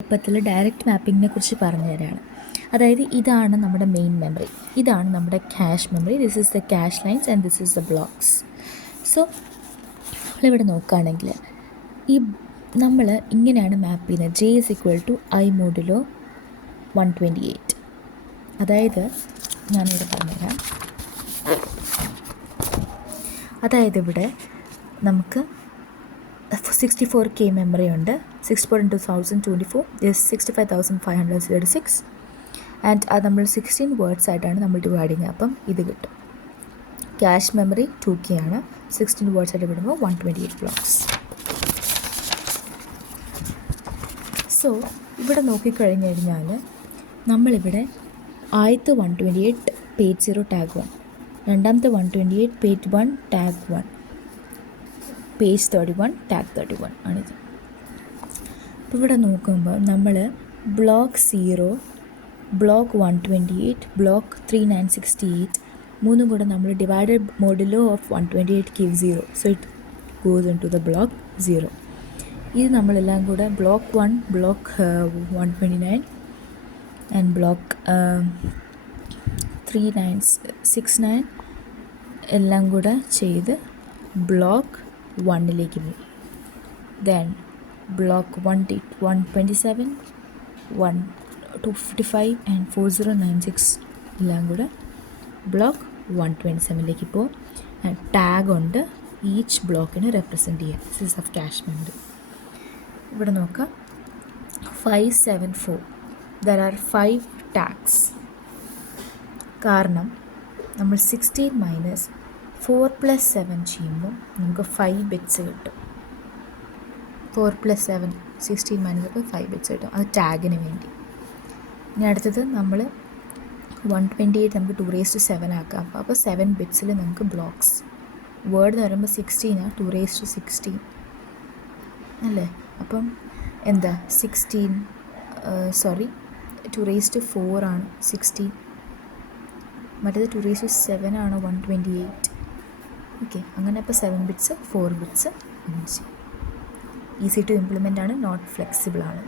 എളുപ്പത്തിൽ ഡയറക്റ്റ് മാപ്പിങ്ങിനെ കുറിച്ച് പറഞ്ഞു തരാണ്. അതായത് ഇതാണ് നമ്മുടെ മെയിൻ മെമ്മറി, ഇതാണ് നമ്മുടെ cache memory. This is the cache lines and this is the blocks. So നമ്മളിവിടെ നോക്കുകയാണെങ്കിൽ ഈ നമ്മൾ ഇങ്ങനെയാണ് മാപ്പ് ചെയ്യുന്നത്. J is equal to I modulo 128. അതായത് ഞാനിവിടെ പറഞ്ഞുതരാം. അതായത് ഇവിടെ നമുക്ക് 64K മെമ്മറി ഉണ്ട്. 64 into 1024 is 65,536 ആൻഡ് അത് നമ്മൾ 16 വേർഡ്സ് ആയിട്ടാണ് നമ്മൾ ഡിവൈഡ് ചെയ്യുന്നത്. അപ്പം ഇത് കിട്ടും. ക്യാഷ് മെമ്മറി 2K ആണ്. 16 വേർഡ്സ് ആയിട്ട് വിടുമ്പോൾ 128 ബ്ലോക്സ്. സോ ഇവിടെ നോക്കിക്കഴിഞ്ഞ് കഴിഞ്ഞാൽ നമ്മളിവിടെ ആദ്യത്തെ 128 പേജ് 0 ടാഗ് 1, രണ്ടാമത്തെ 128 പേജ് 1 ടാഗ് 1, പേജ് 31 ടാഗ് 31 ആണിത്. അപ്പോൾ ഇവിടെ നോക്കുമ്പോൾ നമ്മൾ ബ്ലോക്ക് 0, ബ്ലോക്ക് 128, ബ്ലോക്ക് 3968 മൂന്നും കൂടെ നമ്മൾ divided modulo of 128 give 0. So it goes into the block 0. ഇത് നമ്മളെല്ലാം കൂടെ ബ്ലോക്ക് 1, ബ്ലോക്ക് 129 ആൻഡ് ബ്ലോക്ക് 3969 എല്ലാം കൂടെ ചെയ്ത് ബ്ലോക്ക് 1ലേക്ക് പോകും. ദെൻ ബ്ലോക്ക് 127, 255 ആൻഡ് 4096 എല്ലാം കൂടെ ബ്ലോക്ക് 127ലേക്ക് പോകും. ടാഗ് ഉണ്ട് ഈച്ച് ബ്ലോക്കിന് റെപ്രസെൻറ്റ് ചെയ്യുക. This is of cache memory. ഇവിടെ നോക്കാം 574. There are 5 tags. കാരണം നമ്മൾ 16 മൈനസ് 4 + 7 ചെയ്യുമ്പോൾ നമുക്ക് 5 ബിറ്റ്സ് കിട്ടും. 4 + 7 16 മൈനസ് 5 ബിറ്റ്സ് കിട്ടും. അത് ടാഗിന് വേണ്ടി. ഇനി അടുത്തത് നമ്മൾ 128 നമുക്ക് 2⁻7 ആക്കാം. അപ്പോൾ 7 ബിറ്റ്സിൽ നമുക്ക് ബ്ലോക്സ്. വേർഡ് എന്ന് പറയുമ്പോൾ 16 2⁻16 അല്ലേ. അപ്പം എന്താ 2⁻4 ആണ് 16, മറ്റേത് 2⁻7 ആണ് 128. ഓക്കെ, അങ്ങനെ അപ്പോൾ 7 ബിറ്റ്സ് 4 ബിറ്റ്സ് അങ്ങനെ ചെയ്യും. ഈസി ടു ഇംപ്ലിമെൻ്റ് ആണ്, നോട്ട് ഫ്ലെക്സിബിൾ ആണ്.